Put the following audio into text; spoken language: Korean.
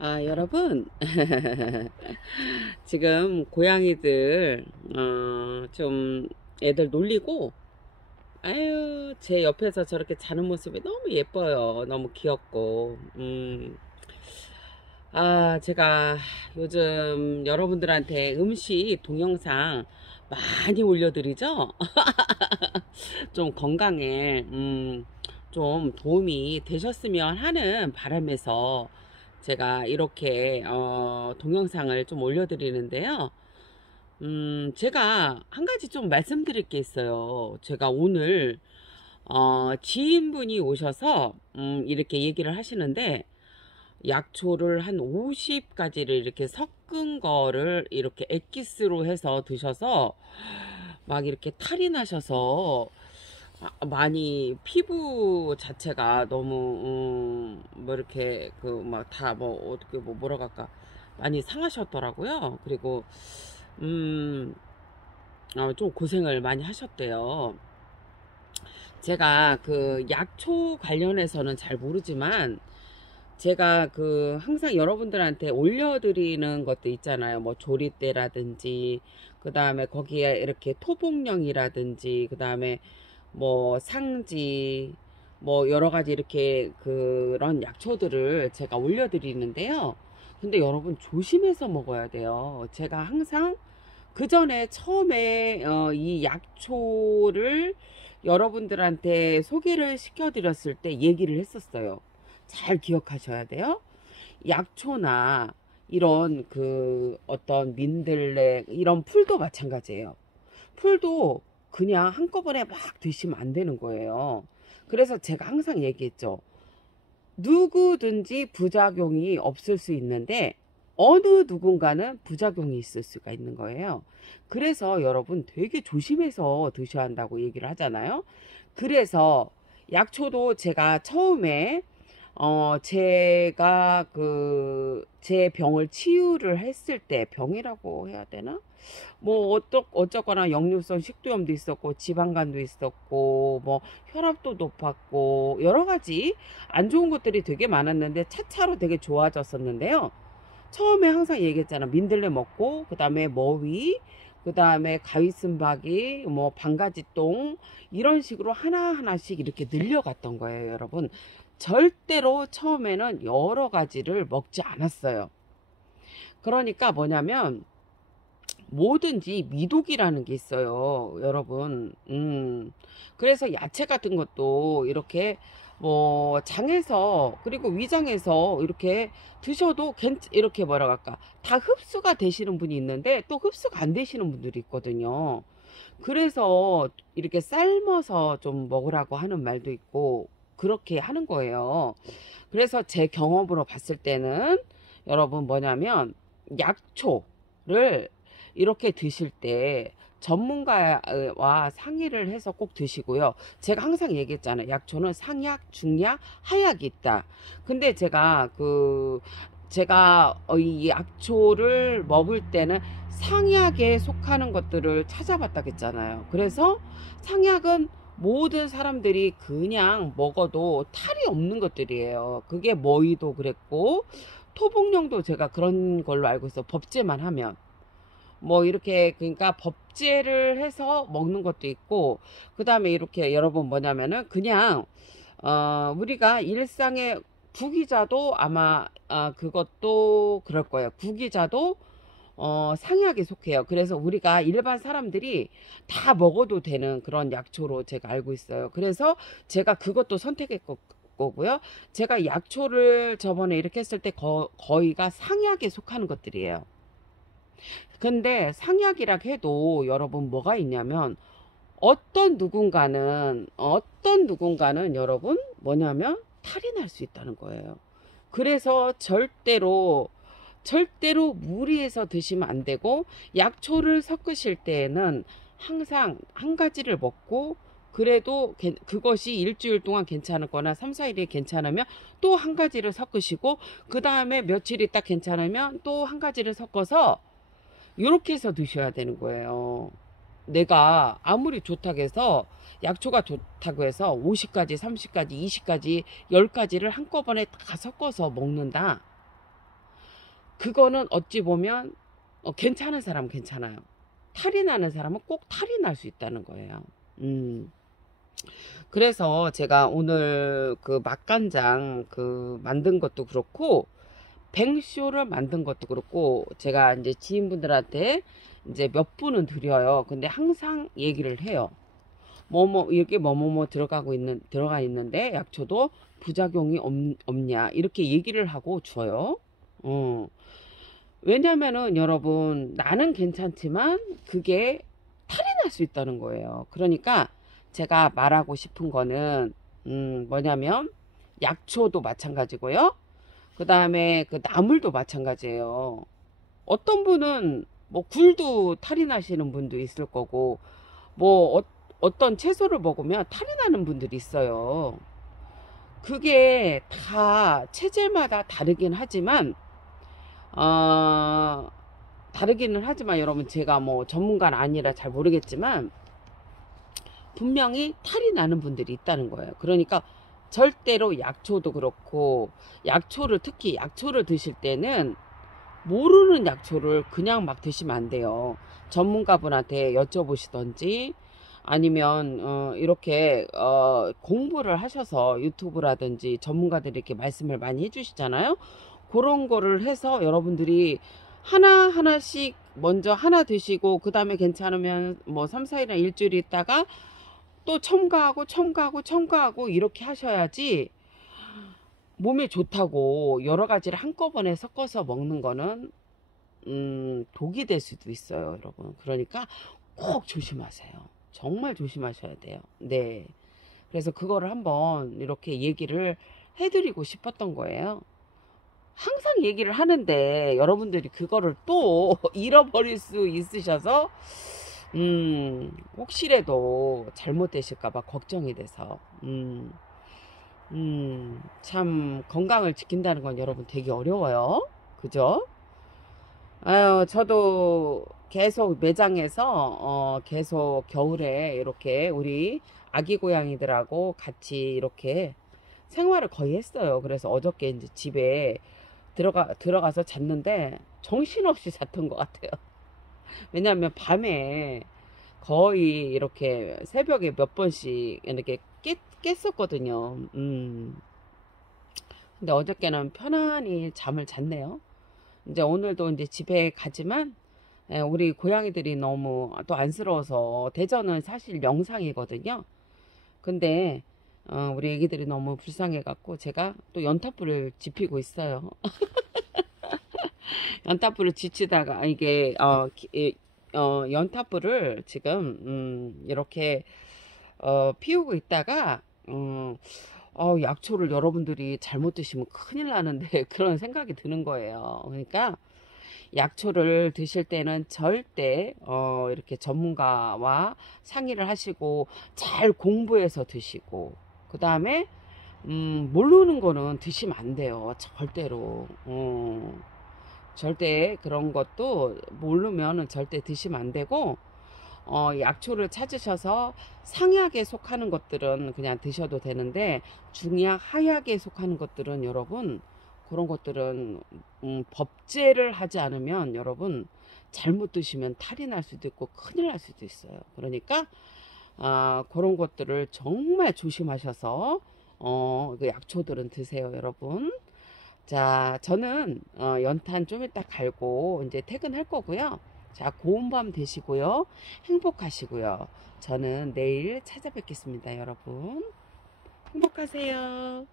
여러분, 지금 고양이들, 좀 애들 놀리고, 아유, 제 옆에서 저렇게 자는 모습이 너무 예뻐요. 너무 귀엽고, 제가 요즘 여러분들한테 음식 동영상 많이 올려드리죠? 좀 건강에, 좀 도움이 되셨으면 하는 바람에서 제가 이렇게, 동영상을 좀 올려드리는데요. 제가 한 가지 좀 말씀드릴 게 있어요. 제가 오늘, 지인분이 오셔서, 이렇게 얘기를 하시는데, 약초를 한 50가지를 이렇게 섞은 거를 이렇게 엑기스로 해서 드셔서 막 이렇게 탈이 나셔서 많이 피부 자체가 너무 뭐 이렇게 그 막 다 뭐 어떻게 뭐 뭐라고 할까 많이 상하셨더라고요. 그리고 좀 고생을 많이 하셨대요. 제가 그 약초 관련해서는 잘 모르지만 제가 그 항상 여러분들한테 올려드리는 것도 있잖아요. 뭐 조리대라든지 그 다음에 거기에 이렇게 토복령이라든지 그 다음에 뭐 상지 뭐 여러가지 이렇게 그런 약초들을 제가 올려드리는데요. 근데 여러분 조심해서 먹어야 돼요. 제가 항상 그 전에 처음에 이 약초를 여러분들한테 소개를 시켜드렸을 때 얘기를 했었어요. 잘 기억하셔야 돼요. 약초나 이런 그 어떤 민들레 이런 풀도 마찬가지예요. 풀도 그냥 한꺼번에 막 드시면 안 되는 거예요. 그래서 제가 항상 얘기했죠. 누구든지 부작용이 없을 수 있는데 어느 누군가는 부작용이 있을 수가 있는 거예요. 그래서 여러분 되게 조심해서 드셔야 한다고 얘기를 하잖아요. 그래서 약초도 제가 처음에 제가 제 병을 치유를 했을 때 병이라고 해야 되나? 뭐 어쩌거나 역류성 식도염도 있었고 지방간도 있었고 뭐 혈압도 높았고 여러 가지 안 좋은 것들이 되게 많았는데 차차로 되게 좋아졌었는데요. 처음에 항상 얘기했잖아. 민들레 먹고 그 다음에 머위 그 다음에 가위쓴바기 뭐 방가지똥 이런 식으로 하나하나씩 이렇게 늘려갔던 거예요. 여러분 절대로 처음에는 여러 가지를 먹지 않았어요. 그러니까 뭐냐면 뭐든지 미독이라는 게 있어요, 여러분. 그래서 야채 같은 것도 이렇게 뭐 장에서 그리고 위장에서 이렇게 드셔도 이렇게 뭐라고 할까 다 흡수가 되시는 분이 있는데 또 흡수가 안 되시는 분들이 있거든요. 그래서 이렇게 삶아서 좀 먹으라고 하는 말도 있고 그렇게 하는 거예요. 그래서 제 경험으로 봤을 때는 여러분 뭐냐면 약초를 이렇게 드실 때 전문가와 상의를 해서 꼭 드시고요. 제가 항상 얘기했잖아요. 약초는 상약, 중약, 하약이 있다. 근데 제가 이 약초를 먹을 때는 상약에 속하는 것들을 찾아봤다 했잖아요. 그래서 상약은 모든 사람들이 그냥 먹어도 탈이 없는 것들이에요. 그게 머위도 그랬고 토복령도 제가 그런 걸로 알고 있어요. 법제만 하면 뭐 이렇게 그러니까 법제를 해서 먹는 것도 있고 그 다음에 이렇게 여러분 뭐냐면은 그냥 우리가 일상의 구기자도 아마 그것도 그럴 거예요. 구기자도 상약에 속해요. 그래서 우리가 일반 사람들이 다 먹어도 되는 그런 약초로 제가 알고 있어요. 그래서 제가 그것도 선택했고요. 제가 약초를 저번에 이렇게 했을 때 거의가 상약에 속하는 것들이에요. 근데 상약이라 해도 여러분 뭐가 있냐면 어떤 누군가는 여러분 뭐냐면 탈이 날 수 있다는 거예요. 그래서 절대로 무리해서 드시면 안 되고 약초를 섞으실 때에는 항상 한 가지를 먹고 그래도 그것이 일주일 동안 괜찮거나 3, 4일이 괜찮으면 또 한 가지를 섞으시고 그 다음에 며칠 있다 괜찮으면 또 한 가지를 섞어서 이렇게 해서 드셔야 되는 거예요. 내가 아무리 좋다고 해서 약초가 좋다고 해서 50가지, 30가지, 20가지, 10가지를 한꺼번에 다 섞어서 먹는다. 그거는 어찌 보면 괜찮은 사람은 괜찮아요. 탈이 나는 사람은 꼭 탈이 날 수 있다는 거예요. 그래서 제가 오늘 그 맛간장 그 만든 것도 그렇고 백쇼를 만든 것도 그렇고 제가 이제 지인분들한테 이제 몇 분은 드려요. 근데 항상 얘기를 해요. 이렇게 들어가 있는데 약초도 부작용이 없냐 이렇게 얘기를 하고 줘요. 왜냐면은 여러분 나는 괜찮지만 그게 탈이 날 수 있다는 거예요. 그러니까 제가 말하고 싶은 거는 뭐냐면 약초도 마찬가지고요. 그 다음에 그 나물도 마찬가지예요. 어떤 분은 뭐 굴도 탈이 나시는 분도 있을 거고 뭐 어떤 채소를 먹으면 탈이 나는 분들이 있어요. 그게 다 체질마다 다르긴 하지만 다르기는 하지만 여러분 제가 뭐 전문가는 아니라 잘 모르겠지만 분명히 탈이 나는 분들이 있다는 거예요. 그러니까 절대로 약초도 그렇고 특히 약초를 드실 때는 모르는 약초를 그냥 막 드시면 안 돼요. 전문가분한테 여쭤보시던지 아니면 이렇게 공부를 하셔서 유튜브라든지 전문가들이 이렇게 말씀을 많이 해주시잖아요. 그런 거를 해서 여러분들이 하나씩 먼저 하나 드시고 그 다음에 괜찮으면 뭐 3, 4일이나 일주일 있다가 또 첨가하고 이렇게 하셔야지 몸에 좋다고 여러 가지를 한꺼번에 섞어서 먹는 거는 독이 될 수도 있어요, 여러분. 그러니까 꼭 조심하세요. 정말 조심하셔야 돼요. 네. 그래서 그거를 한번 이렇게 얘기를 해드리고 싶었던 거예요. 항상 얘기를 하는데 여러분들이 그거를 또 잃어버릴 수 있으셔서 혹시라도 잘못되실까봐 걱정이 돼서 참 건강을 지킨다는 건 여러분 되게 어려워요. 그죠? 아유, 저도 계속 매장에서 계속 겨울에 이렇게 우리 아기 고양이들하고 같이 이렇게 생활을 거의 했어요. 그래서 어저께 이제 집에 들어가서 잤는데 정신없이 잤던 것 같아요. 왜냐하면 밤에 거의 이렇게 새벽에 몇 번씩 이렇게 깼었거든요. 근데 어저께는 편안히 잠을 잤네요. 이제 오늘도 이제 집에 가지만 우리 고양이들이 너무 또 안쓰러워서 대전은 사실 영상이거든요. 근데 우리 애기들이 너무 불쌍해 갖고 제가 또 연탄불을 지피고 있어요. 연탄불을 지치다가 이게 연탄불을 지금 이렇게 피우고 있다가 약초를 여러분들이 잘못 드시면 큰일 나는데 그런 생각이 드는 거예요. 그러니까 약초를 드실 때는 절대 이렇게 전문가와 상의를 하시고 잘 공부해서 드시고 그 다음에 모르는 거는 드시면 안 돼요. 절대로. 절대 그런 것도 모르면 절대 드시면 안 되고 약초를 찾으셔서 상약에 속하는 것들은 그냥 드셔도 되는데 중약, 하약에 속하는 것들은 여러분 그런 것들은 법제를 하지 않으면 여러분 잘못 드시면 탈이 날 수도 있고 큰일 날 수도 있어요. 그러니까 그런 것들을 정말 조심하셔서 그 약초들은 드세요, 여러분. 자, 저는 연탄 좀 이따 갈고 이제 퇴근할 거고요. 자, 고운 밤 되시고요. 행복하시고요. 저는 내일 찾아뵙겠습니다, 여러분. 행복하세요.